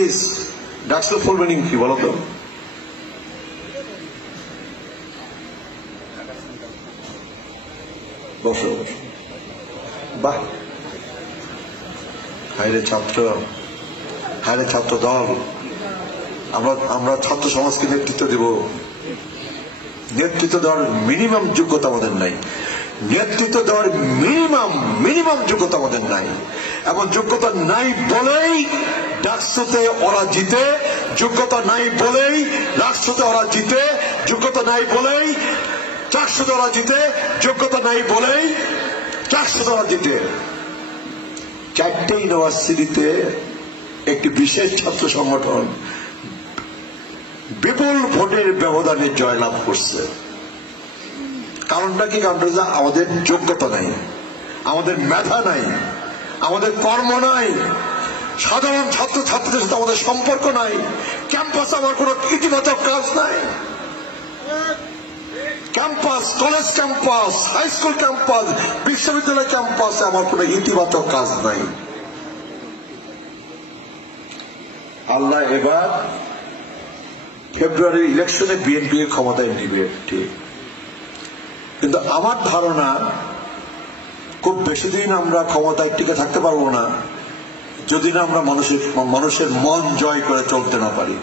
Please ডাকসুর full meaning কি বলো তো? বসো বসো। বাহ, হায়রে ছাত্র, হায়রে ছাত্র দল, আমরা ছাত্র সমাজকে নেতৃত্ব দেব। নেতৃত্ব দেওয়ার মিনিমাম যোগ্যতা আমাদের নাই, নেতৃত্ব দেওয়ার মিনিমাম যোগ্যতা আমাদের নাই। এবং যোগ্যতা নাই বলেই ডাকসুতে ওরা জিতে, যোগ্যতা নাই বলেই রাষ্ট্রতে ওরা জিতে, যোগ্যতা নাই বলেই চাকসুতে ওরা জিতে, যোগ্যতা নাই বলেই চাকসুতে ওরা জিতে। 4টে ইউনিভার্সিটিতে একটি বিশেষ ছাত্র সংগঠন বিপুল ভোটের ব্যবধানে জয়লাভ করছে। কারণটা কি? কারণটা আমাদের যোগ্যতা নাই, আমাদের মেধা নাই, আমাদের কর্ম নাই, সাধারণ ছাত্র ছাত্রীদের সাথে আমাদের সম্পর্ক নাই, ক্যাম্পাসে আমার কোন ইতিবাচক কাজ নাই। Campus, college campus, high school campus, বিশ্ববিদ্যালয় ক্যাম্পাসে আমার কোন ইতিবাচক কাজ নাই। আল্লাহ এবার ফেব্রুয়ারির ইলেকশনে বিএনপি এর ক্ষমতায় নিবে, ঠিক। কিন্তু আমার ধারণা খুব বেশি দিন আমরা ক্ষমতায় টিকে থাকতে পারবো না যদি না আমরা মানুষের মন জয় করে চলতে না পারি।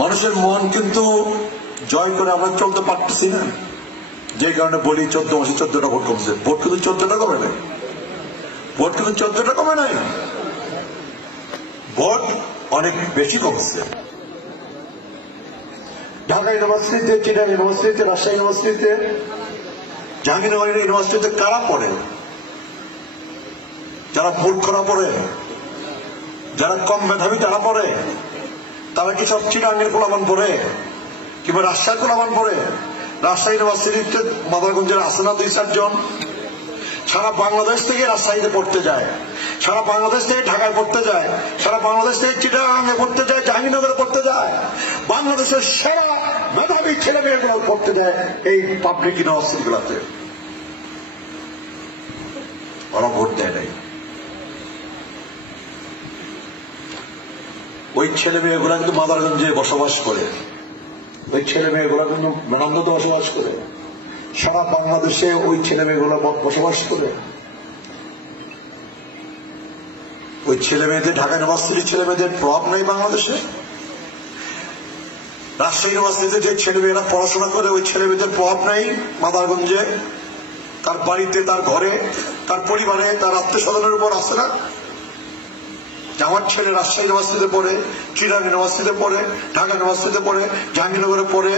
মানুষের মন কিন্তু জয় করে আমরা চলতে পারতেছি না, যে কারণে বলি 14 মাসে 14টা ভোট কমছে। ভোট কিন্তু 14টা কমে নাই, ভোট কিন্তু 14টা কমে নাই, ভোট অনেক বেশি কমছে। ঢাকা ইউনিভার্সিটিতে, চিটাগাং ইউনিভার্সিটিতে, রাজশাহী ইউনিভার্সিটিতে, জাহাঙ্গীরনগর ইউনিভার্সিটিতে কারা পড়ে? যারা মূর্খরা পড়ে, যারা কম মেধাবী তারা পড়ে। তারা কি সব চিটাগাংয়ের পোলাপান পড়ে কিংবা রাজশাহীর পোলাপান পড়ে? রাজশাহী ইউনিভার্সিটিতে মাদারগঞ্জের আছে না 2-4 জন? সারা বাংলাদেশ থেকে রাজশাহীতে পড়তে যায়, সারা বাংলাদেশ থেকে ঢাকায় পড়তে যায়, সারা বাংলাদেশ থেকে চিটাগাংয়ে পড়তে যায়, জাহাঙ্গীরনগরে পড়তে যায়। বাংলাদেশের সেরা মেধাবী ছেলে মেয়েগুলো পড়তে যায় এই পাবলিক ইউনিভার্সিটি গুলাতে। ওরা ভোট দেয় নাই। ওই ছেলে মেয়েগুলা কিন্তু মাদারগঞ্জে বসবাস করে, ওই ছেলে মেয়েগুলা কিন্তু মেনান্দতে বসবাস করে, সারা বাংলাদেশে ওই ছেলে মেয়েগুলো বসবাস করে। ওই ছেলে মেয়েদের, ঢাকা ইউনিভার্সিটির ছেলে মেয়েদের প্রভাব নেই বাংলাদেশে? রাজশাহী ইউনিভার্সিটিতে যে ছেলে মেয়েরা পড়াশোনা করে ওই ছেলে মেয়েদের প্রভাব নেই মাদারগঞ্জে? তার বাড়িতে, তার ঘরে, তার পরিবারে, তার আত্মীয় স্বজনের উপর আসে না? আমার ছেলে রাজশাহী ইউনিভার্সিটিতে পড়ে, চিটাগাং ইউনিভার্সিটিতে পড়ে, ঢাকা ইউনিভার্সিটিতে পড়ে, জাহাঙ্গীরনগরে পড়ে,